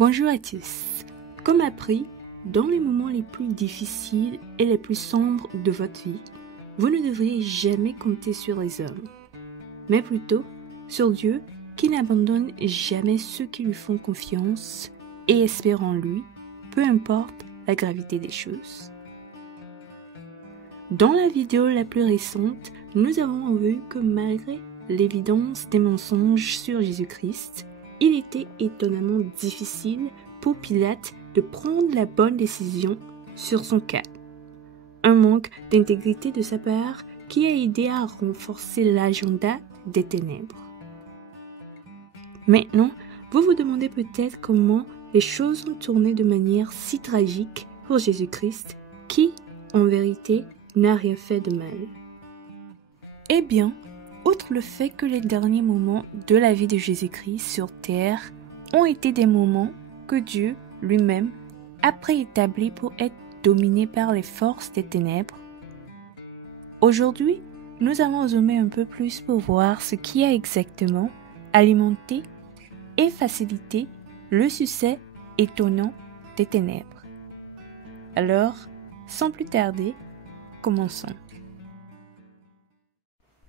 Bonjour à tous. Comme appris, dans les moments les plus difficiles et les plus sombres de votre vie, vous ne devriez jamais compter sur les hommes, mais plutôt sur Dieu qui n'abandonne jamais ceux qui lui font confiance et espèrent en lui, peu importe la gravité des choses. Dans la vidéo la plus récente, nous avons vu que malgré l'évidence des mensonges sur Jésus-Christ, il était étonnamment difficile pour Pilate de prendre la bonne décision sur son cas. Un manque d'intégrité de sa part qui a aidé à renforcer l'agenda des ténèbres. Maintenant, vous vous demandez peut-être comment les choses ont tourné de manière si tragique pour Jésus-Christ qui, en vérité, n'a rien fait de mal. Eh bien, outre le fait que les derniers moments de la vie de Jésus-Christ sur terre ont été des moments que Dieu lui-même a préétablis pour être dominé par les forces des ténèbres, aujourd'hui, nous allons zoomer un peu plus pour voir ce qui a exactement alimenté et facilité le succès étonnant des ténèbres. Alors, sans plus tarder, commençons.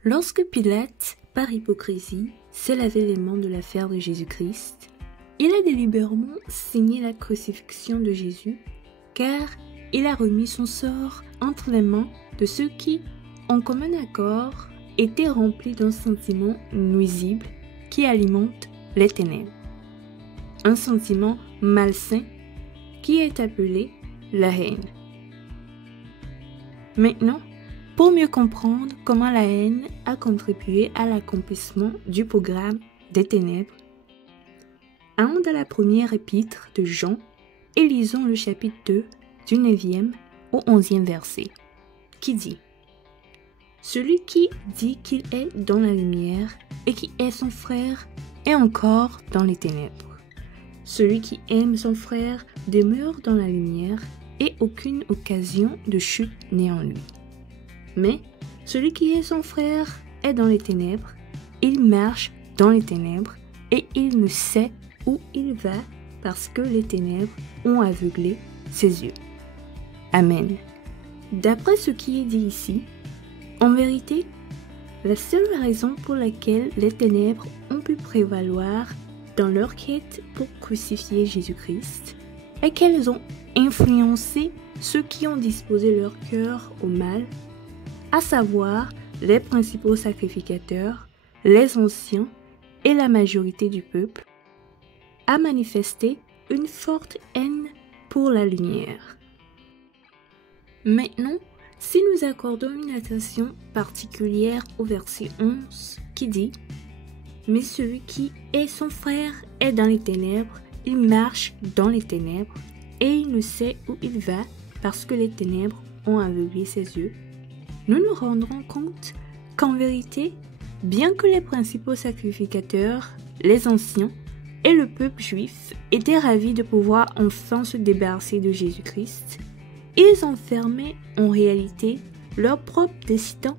Lorsque Pilate, par hypocrisie, s'est lavé les mains de l'affaire de Jésus-Christ, il a délibérément signé la crucifixion de Jésus, car il a remis son sort entre les mains de ceux qui, en commun accord, étaient remplis d'un sentiment nuisible qui alimente les ténèbres. Un sentiment malsain qui est appelé la haine. Maintenant, pour mieux comprendre comment la haine a contribué à l'accomplissement du programme des ténèbres, allons dans la première épître de Jean et lisons le chapitre 2 du 9e au 11e verset, qui dit « Celui qui dit qu'il est dans la lumière et qui est son frère est encore dans les ténèbres. Celui qui aime son frère demeure dans la lumière et aucune occasion de chute n'est en lui. Mais celui qui est son frère est dans les ténèbres, il marche dans les ténèbres et il ne sait où il va parce que les ténèbres ont aveuglé ses yeux. » Amen. D'après ce qui est dit ici, en vérité, la seule raison pour laquelle les ténèbres ont pu prévaloir dans leur quête pour crucifier Jésus-Christ est qu'elles ont influencé ceux qui ont disposé leur cœur au mal, à savoir les principaux sacrificateurs, les anciens et la majorité du peuple, à manifester une forte haine pour la lumière. Maintenant, si nous accordons une attention particulière au verset 11 qui dit « Mais celui qui est son frère est dans les ténèbres, il marche dans les ténèbres, et il ne sait où il va parce que les ténèbres ont aveuglé ses yeux », nous nous rendrons compte qu'en vérité, bien que les principaux sacrificateurs, les anciens et le peuple juif étaient ravis de pouvoir enfin se débarrasser de Jésus-Christ, ils enfermaient en réalité leur propre destin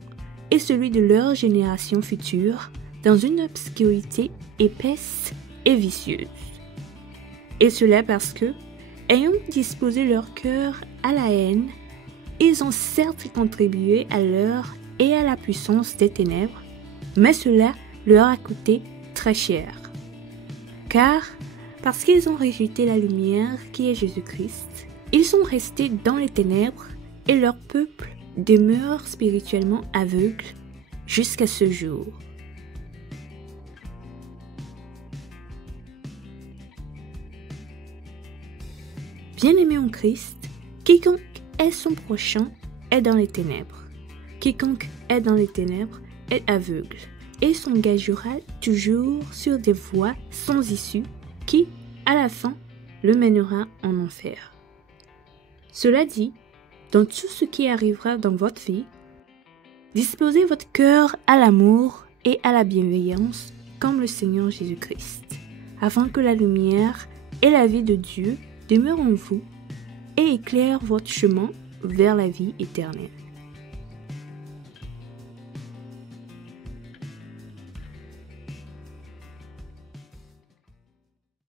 et celui de leur génération future dans une obscurité épaisse et vicieuse. Et cela parce que, ayant disposé leur cœur à la haine, ils ont certes contribué à l'heure et à la puissance des ténèbres, mais cela leur a coûté très cher. Car, parce qu'ils ont rejeté la lumière qui est Jésus-Christ, ils sont restés dans les ténèbres et leur peuple demeure spirituellement aveugle jusqu'à ce jour. Bien-aimé en Christ, quiconque est son prochain est dans les ténèbres. Quiconque est dans les ténèbres est aveugle et s'engagera toujours sur des voies sans issue qui, à la fin, le mènera en enfer. Cela dit, dans tout ce qui arrivera dans votre vie, disposez votre cœur à l'amour et à la bienveillance comme le Seigneur Jésus-Christ, afin que la lumière et la vie de Dieu demeurent en vous et éclairent votre chemin vers la vie éternelle.